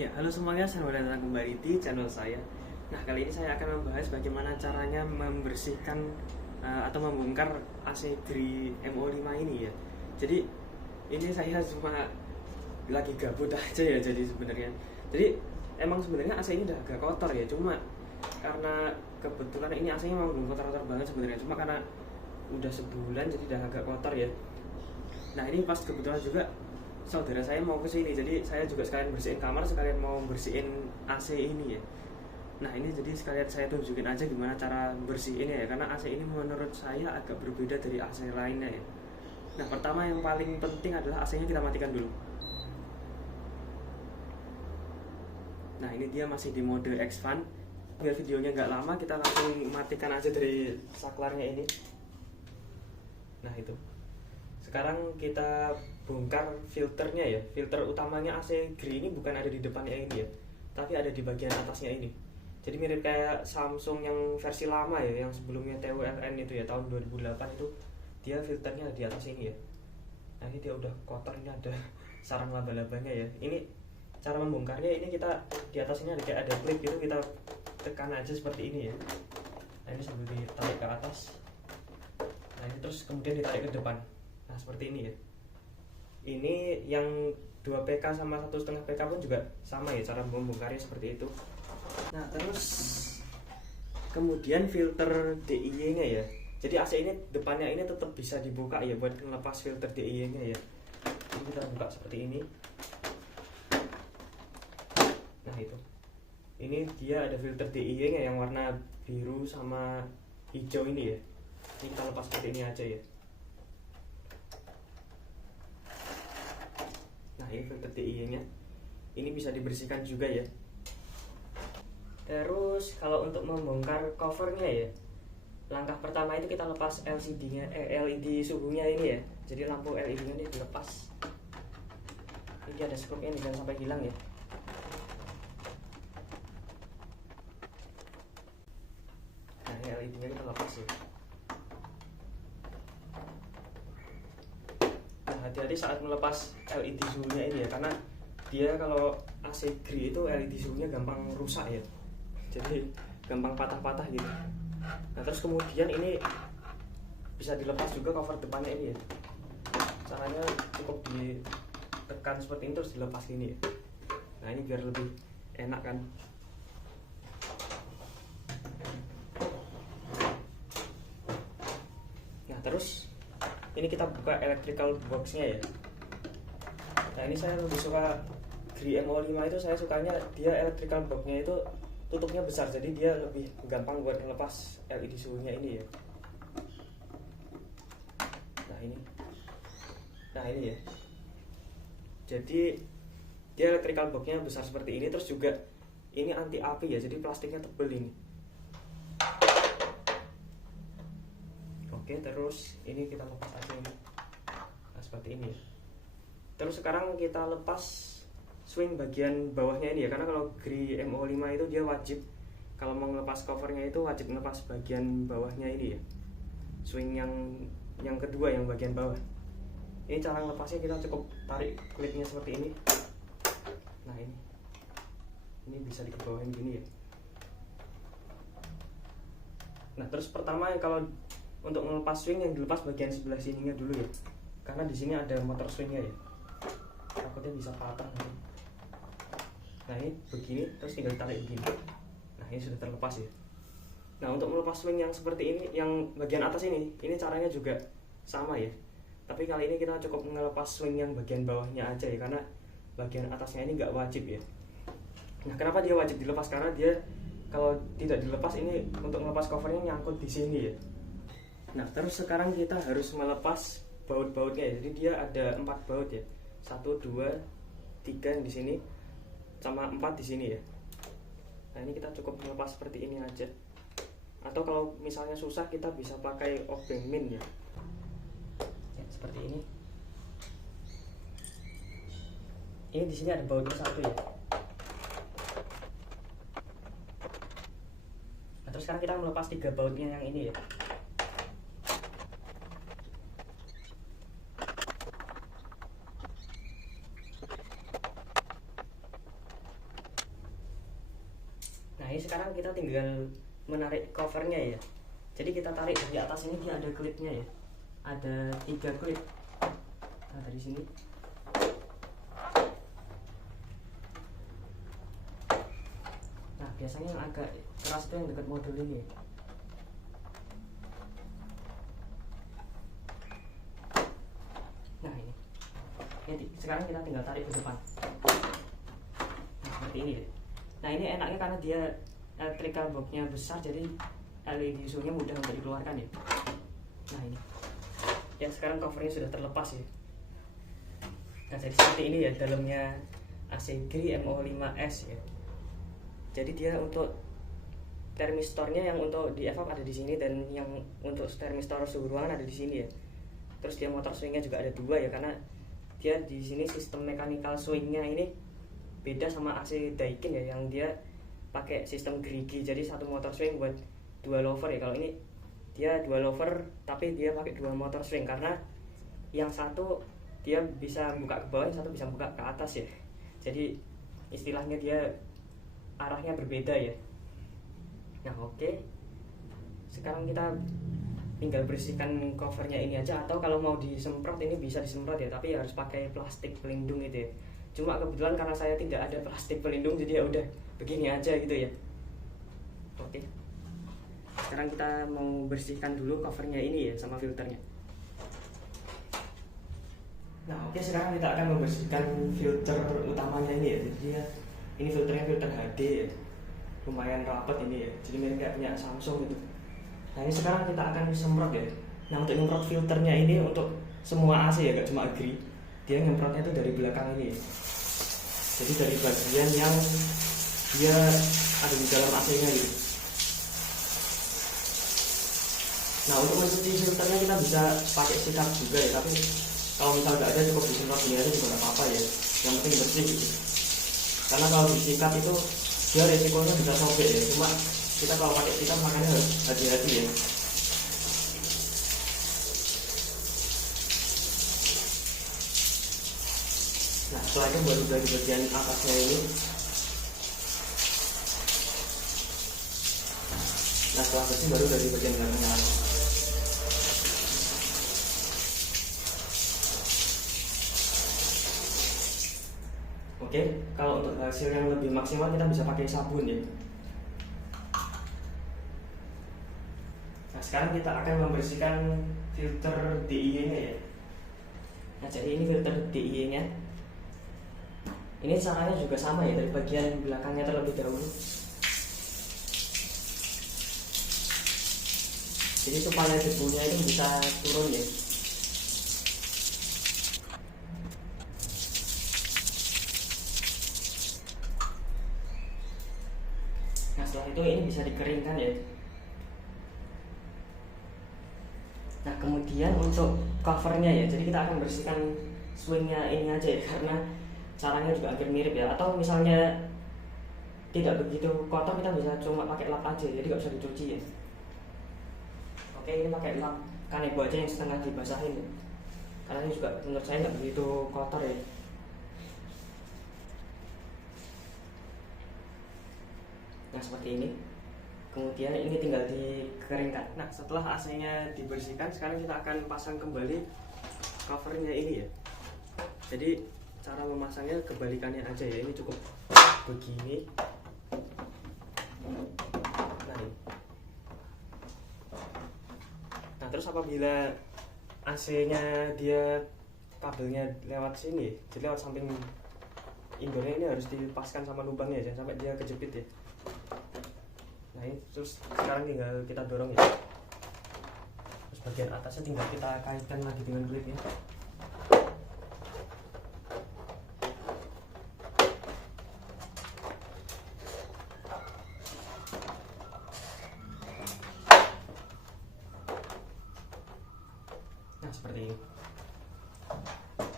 Ya, halo semuanya, selamat datang kembali di channel saya. Nah, kali ini saya akan membahas bagaimana caranya membersihkan atau membongkar AC Gri MO5 ini ya. Jadi, ini saya cuma lagi gabut aja ya, jadi sebenarnya. Jadi, emang sebenarnya AC ini udah agak kotor ya, cuma karena kebetulan ini AC-nya memang belum kotor-kotor banget sebenarnya. Cuma karena udah sebulan jadi udah agak kotor ya. Nah, ini pas kebetulan juga saudara saya mau ke sini, jadi saya juga sekalian bersihin kamar, sekalian mau bersihin AC ini ya. Nah, ini jadi sekalian saya tunjukin aja gimana cara bersihinnya ya, karena AC ini menurut saya agak berbeda dari AC lainnya ya. Nah, pertama yang paling penting adalah AC-nya kita matikan dulu. Nah, ini dia masih di mode expand. Biar videonya nggak lama, kita langsung matikan aja dari saklarnya ini. Nah, itu. Sekarang kita bongkar filternya ya. Filter utamanya AC Gri ini bukan ada di depannya ini ya, tapi ada di bagian atasnya ini. Jadi mirip kayak Samsung yang versi lama ya, yang sebelumnya TWLN itu ya, tahun 2008 itu. Dia filternya di atas ini ya. Nah, ini dia udah kotor, ini ada sarang laba-labanya ya. Ini cara membongkarnya, ini kita di atas ini ada kayak ada klik gitu, kita tekan aja seperti ini ya. Nah, ini sambil ditarik ke atas. Nah, ini terus kemudian ditarik ke depan. Nah, seperti ini ya. Ini yang 2 PK sama 1,5 PK pun juga sama ya, cara membongkarnya seperti itu. Nah, terus kemudian filter DIY nya ya. Jadi AC ini depannya ini tetap bisa dibuka ya buat melepas filter DIY nya ya. Ini kita buka seperti ini. Nah, itu. Ini dia ada filter DIY nya yang warna biru sama hijau ini ya. Ini kita lepas seperti ini aja ya. Nah, ini filter DIY nya. Ini bisa dibersihkan juga ya. Terus kalau untuk membongkar covernya ya, langkah pertama itu kita lepas LCD-nya, LED suhunya ini ya. Jadi lampu LED-nya ini dilepas. Ini ada skrupnya, jangan sampai hilang ya. Nah, ini LED-nya kita lepas ya. Nah, hati-hati saat melepas LED suhunya ini ya, karena dia kalau AC Gri itu LED suhunya gampang rusak ya. Jadi gampang patah-patah gitu. Nah, terus kemudian ini bisa dilepas juga cover depannya ini ya. Caranya cukup ditekan seperti ini terus dilepas gini ya. Nah, ini biar lebih enak kan. Nah, terus ini kita buka electrical box-nya ya. Nah, ini saya lebih suka Gri MO5 itu, saya sukanya dia electrical box-nya itu tutupnya besar, jadi dia lebih gampang buat ngelepas LED suhunya ini ya. Nah ini ya. Jadi dia electrical box-nya besar seperti ini, terus juga ini anti api ya, jadi plastiknya tebel ini. Oke, terus ini kita lepas aja ini. Nah, seperti ini ya. Terus sekarang kita lepas swing bagian bawahnya ini ya, karena kalau Gri MO5 itu dia wajib kalau mau ngelepas covernya itu wajib ngelepas bagian bawahnya ini ya. Swing yang kedua, yang bagian bawah. Ini cara ngelepasnya, kita cukup tarik klipnya seperti ini. Nah, ini bisa dikebawain gini ya. Nah, terus pertama kalau untuk ngelepas swing yang dilepas bagian sebelah sininya dulu ya, karena di sini ada motor swingnya ya, takutnya bisa patah nanti. Nah, ini begini, terus tinggal tarik begini. Nah, ini sudah terlepas ya. Nah, untuk melepas swing yang seperti ini, yang bagian atas ini caranya juga sama ya. Tapi kali ini kita cukup ngelepas swing yang bagian bawahnya aja ya, karena bagian atasnya ini nggak wajib ya. Nah, kenapa dia wajib dilepas? Karena dia kalau tidak dilepas ini untuk melepas covernya nyangkut di sini ya. Nah, terus sekarang kita harus melepas baut-bautnya ya. Jadi dia ada 4 baut ya. 1, 2, 3 yang di sini, sama 4 di sini ya. Nah, ini kita cukup melepas seperti ini aja. Atau kalau misalnya susah kita bisa pakai obeng min ya. Seperti ini. Ini di sini ada bautnya 1 ya. Nah, terus sekarang kita melepas 3 bautnya yang ini ya. ini sekarang kita tinggal menarik covernya ya. Jadi kita tarik dari atas ini, dia ada klipnya ya, ada 3 klip. Nah dari sini biasanya yang agak keras itu yang dekat modul ini. Nah ini sekarang kita tinggal tarik ke depan. Nah seperti ini. Nah ini enaknya karena dia electrical box-nya besar, jadi LED usulnya mudah untuk dikeluarkan ya. Nah ini ya, sekarang covernya sudah terlepas ya. Nah jadi seperti ini ya dalamnya AC GRI MO5S ya. Jadi dia untuk thermistornya yang untuk di evap ada di sini, dan yang untuk thermistor suhu ruangan ada di sini ya. Terus dia motor swingnya juga ada 2 ya, karena dia di sini sistem mechanical swingnya ini beda sama AC Daikin ya, yang dia pakai sistem gerigi. Jadi satu motor swing buat 2 lover ya. Kalau ini dia 2 lover tapi dia pakai 2 motor swing, karena yang satu dia bisa buka ke bawah, yang satu bisa buka ke atas ya. Jadi istilahnya dia arahnya berbeda ya. Nah oke, sekarang kita tinggal bersihkan covernya ini aja, atau kalau mau disemprot ini bisa disemprot ya, tapi harus pakai plastik pelindung gitu ya. Cuma kebetulan karena saya tidak ada plastik pelindung, jadi ya udah begini aja gitu ya. Oke, sekarang kita mau bersihkan dulu covernya ini ya sama filternya. Nah oke, sekarang kita akan membersihkan filter utamanya ini ya. Jadi ya, ini filternya filter HD ya, lumayan rapat ini ya, jadi mirip kayak punya Samsung gitu. Nah ini sekarang kita akan semprot ya. Nah untuk nyemprot filternya ini untuk semua AC ya, gak cuma GRI, dia nyemprotnya itu dari belakang ini ya. Jadi dari bagian yang dia ada di dalam AC-nya gitu. Nah untuk mencuci filternya kita bisa pakai sikat juga ya, tapi kalau misal gak ada cukup disemprot ini aja juga gak apa-apa ya, yang penting bersih gitu. Karena kalau disikat itu dia resikonya bisa sobek ya. Cuma kita kalau pakai sikat makanya harus hati-hati ya. Nah setelah itu baru dari bagian atasnya ini. Nah setelah bersih baru dari bagian belakangnya lagi. Oke, kalau untuk hasil yang lebih maksimal kita bisa pakai sabun ya. Nah sekarang kita akan membersihkan filter DIY nya ya. Nah jadi ini filter DIY nya. Ini caranya juga sama ya, dari bagian belakangnya terlebih dahulu. Jadi supaya debunya ini bisa turun ya. Nah setelah itu ini bisa dikeringkan ya. Nah kemudian untuk covernya ya, jadi kita akan bersihkan swingnya ini aja ya, karena caranya juga hampir mirip ya. Atau misalnya tidak begitu kotor, kita bisa cuma pakai lap aja, jadi nggak usah dicuci ya. Oke, ini pakai lap kanebo aja yang setengah dibasahin ya, karena ini juga menurut saya nggak begitu kotor ya. Nah seperti ini. Kemudian ini tinggal dikeringkan. Nah setelah AC-nya dibersihkan, sekarang kita akan pasang kembali covernya ini ya. Jadi cara memasangnya kebalikannya aja ya, ini cukup begini. Nah terus apabila AC-nya dia kabelnya lewat sini, jadi lewat samping indoornya, ini harus dipaskan sama lubangnya, jangan sampai dia kejepit ya. Nah ini terus sekarang tinggal kita dorong ya. Terus bagian atasnya tinggal kita kaitkan lagi dengan klipnya. Nah seperti ini.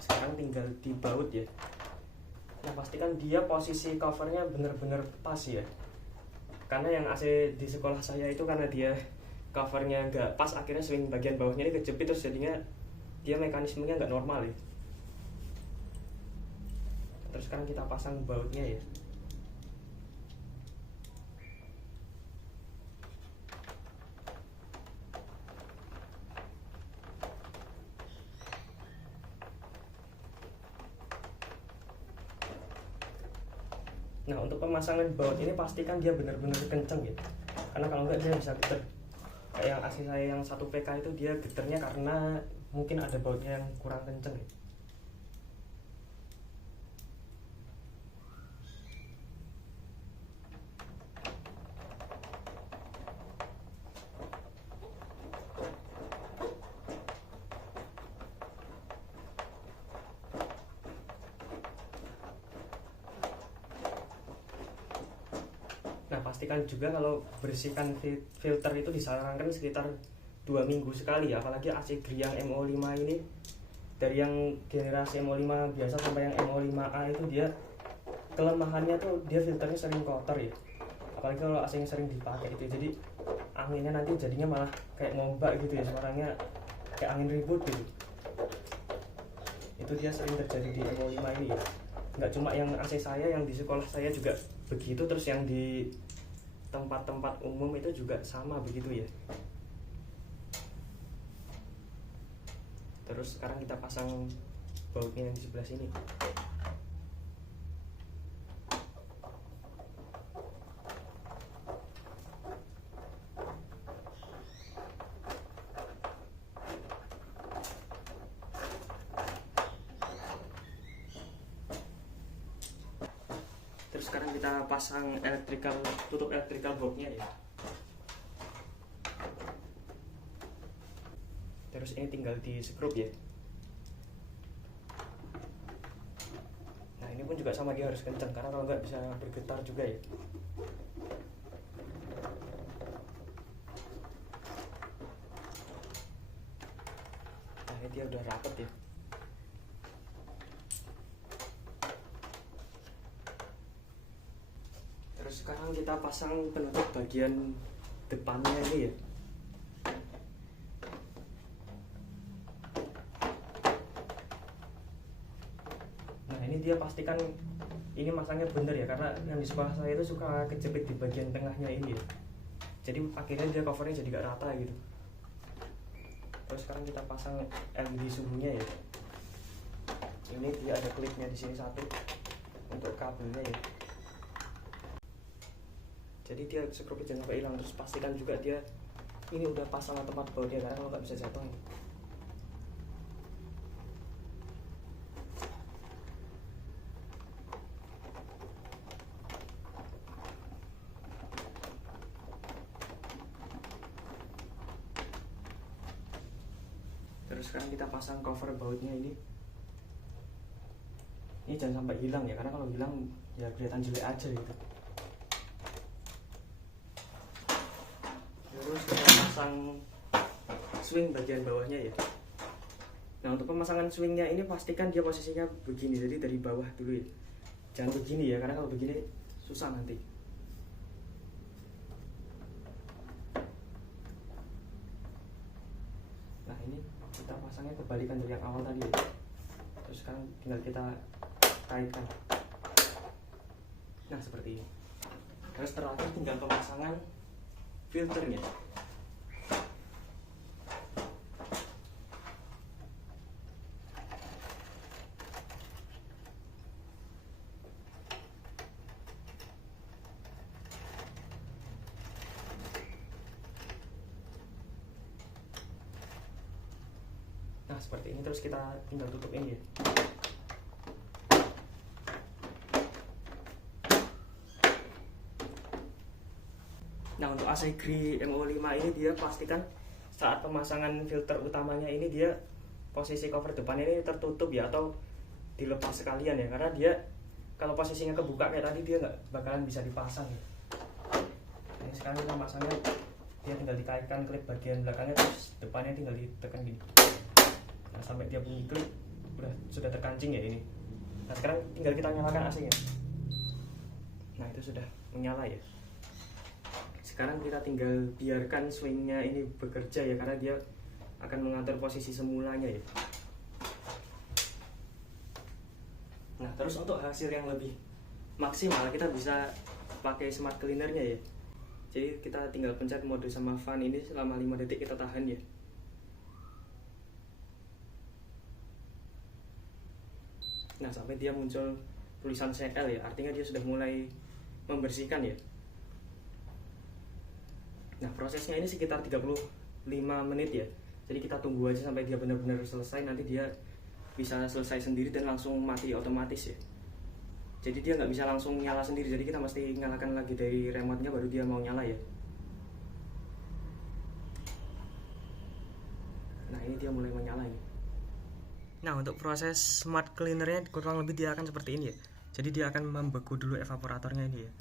Sekarang tinggal dibaut ya. Nah pastikan dia posisi covernya benar-benar pas ya. Karena yang AC di sekolah saya itu karena dia covernya nggak pas, akhirnya swing bagian bawahnya ini kejepit, terus jadinya dia mekanismenya nggak normal ya. Terus sekarang kita pasang bautnya ya. Nah untuk pemasangan baut ini pastikan dia benar-benar kenceng ya, karena kalau enggak dia bisa geter. Kayak yang AC saya yang 1 PK itu dia geternya karena mungkin ada bautnya yang kurang kenceng ya. Nah pastikan juga kalau bersihkan filter itu disarankan sekitar 2 minggu sekali ya, apalagi AC Gri yang MO5 ini, dari yang generasi MO5 biasa sampai yang MO5A itu dia kelemahannya tuh dia filternya sering kotor ya, apalagi kalau AC yang sering dipakai itu, jadi anginnya nanti jadinya malah kayak ngombak gitu ya, suaranya kayak angin ribut gitu. Itu dia sering terjadi di MO5 ini ya. Nggak cuma yang AC saya, yang di sekolah saya juga begitu, terus yang di tempat-tempat umum itu juga sama begitu ya. Terus sekarang kita pasang bautnya yang di sebelah sini. Terus sekarang kita pasang tutup electrical boardnya ya. Terus ini tinggal di skrup ya. Nah ini pun juga sama, dia harus kencang karena kalau nggak bisa bergetar juga ya. Nah ini dia udah rapet ya. Terus sekarang kita pasang penutup bagian depannya ini ya. Nah ini dia pastikan ini masangnya bener ya, karena yang di sekolah saya itu suka kejepit di bagian tengahnya ini ya. Jadi akhirnya dia covernya jadi gak rata gitu. Terus sekarang kita pasang LED suhunya ya. Ini dia ada klipnya di sini satu untuk kabelnya ya. Jadi dia skrupnya jangan sampai hilang. Terus pastikan juga dia ini udah pasang tempat bautnya, karena kalau nggak bisa jatuh. Terus sekarang kita pasang cover bautnya ini. Ini jangan sampai hilang ya, karena kalau hilang ya kelihatan jelek aja gitu. Terus kita pasang swing bagian bawahnya ya. Nah untuk pemasangan swingnya ini pastikan dia posisinya begini, jadi dari bawah dulu ya. Jangan begini ya, karena kalau begini susah nanti. Nah ini kita pasangnya kebalikan dari yang awal tadi ya. Terus sekarang tinggal kita kaitkan. Nah seperti ini. Terus terakhir tinggal pemasangan filternya. Nah seperti ini, terus kita tinggal tutup ini ya. Nah untuk AC Gri MO5 ini dia pastikan saat pemasangan filter utamanya ini dia posisi cover depan ini tertutup ya, atau dilepas sekalian ya, karena dia kalau posisinya kebuka kayak tadi dia nggak bakalan bisa dipasang ya. Ini sekarang kita pasangnya, dia tinggal dikaitkan klip bagian belakangnya, terus depannya tinggal ditekan gini. Nah sampai dia bunyi klip sudah terkancing ya ini. Nah sekarang tinggal kita nyalakan AC-nya. Nah itu sudah menyala ya. Sekarang kita tinggal biarkan swingnya ini bekerja ya, karena dia akan mengatur posisi semulanya ya. Nah terus untuk hasil yang lebih maksimal kita bisa pakai smart cleanernya ya. Jadi kita tinggal pencet mode sama fan ini selama 5 detik, kita tahan ya. Nah sampai dia muncul tulisan CL ya, artinya dia sudah mulai membersihkan ya. Nah prosesnya ini sekitar 35 menit ya, jadi kita tunggu aja sampai dia benar-benar selesai. Nanti dia bisa selesai sendiri dan langsung mati otomatis ya. Jadi dia nggak bisa langsung nyala sendiri, jadi kita mesti nyalakan lagi dari remote-nya baru dia mau nyala ya. Nah ini dia mulai menyala ini. Nah untuk proses smart cleanernya kurang lebih dia akan seperti ini ya. Jadi dia akan membeku dulu evaporatornya ini ya.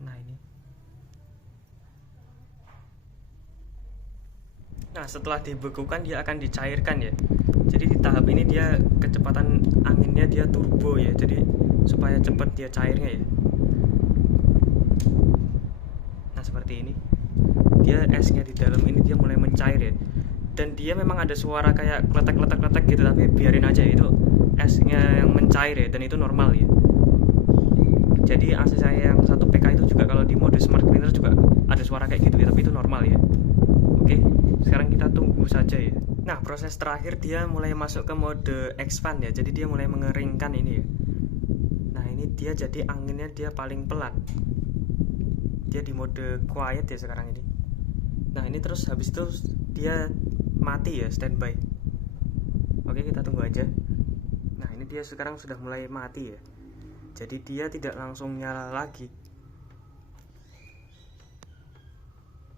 Nah ini. Nah setelah dibekukan dia akan dicairkan ya. Jadi di tahap ini dia kecepatan anginnya dia turbo ya. Jadi supaya cepat dia cairnya ya. Nah seperti ini. Dia esnya di dalam ini dia mulai mencair ya. Dan dia memang ada suara kayak kletek-kletek gitu, tapi biarin aja, itu esnya yang mencair ya, dan itu normal ya. Jadi AC saya yang 1 PK itu juga kalau di mode smart cleaner juga ada suara kayak gitu ya, tapi itu normal ya. Oke, sekarang kita tunggu saja ya. Nah proses terakhir dia mulai masuk ke mode expand ya, jadi dia mulai mengeringkan ini ya. Nah ini dia jadi anginnya dia paling pelan, dia di mode quiet ya sekarang ini. Nah ini terus habis itu dia mati ya, standby. Oke kita tunggu aja. Nah ini dia sekarang sudah mulai mati ya, jadi dia tidak langsung nyala lagi.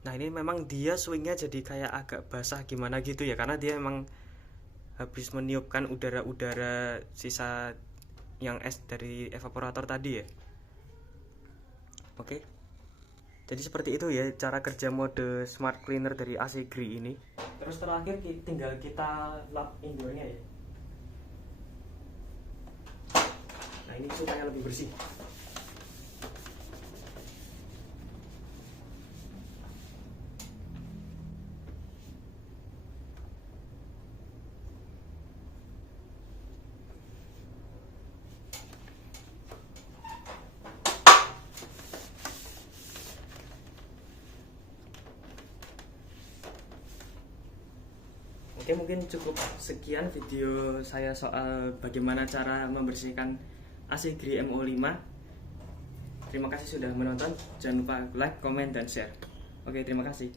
Nah ini memang dia swingnya jadi kayak agak basah gimana gitu ya, karena dia memang habis meniupkan udara-udara sisa yang es dari evaporator tadi ya. Oke, jadi seperti itu ya cara kerja mode smart cleaner dari AC Gri ini. Terus terakhir tinggal kita lap indoornya ya. Nah ini supaya lebih bersih. Oke, mungkin cukup sekian video saya soal bagaimana cara membersihkan AC Gri MO5. Terima kasih sudah menonton. Jangan lupa like, comment, dan share. Oke, terima kasih.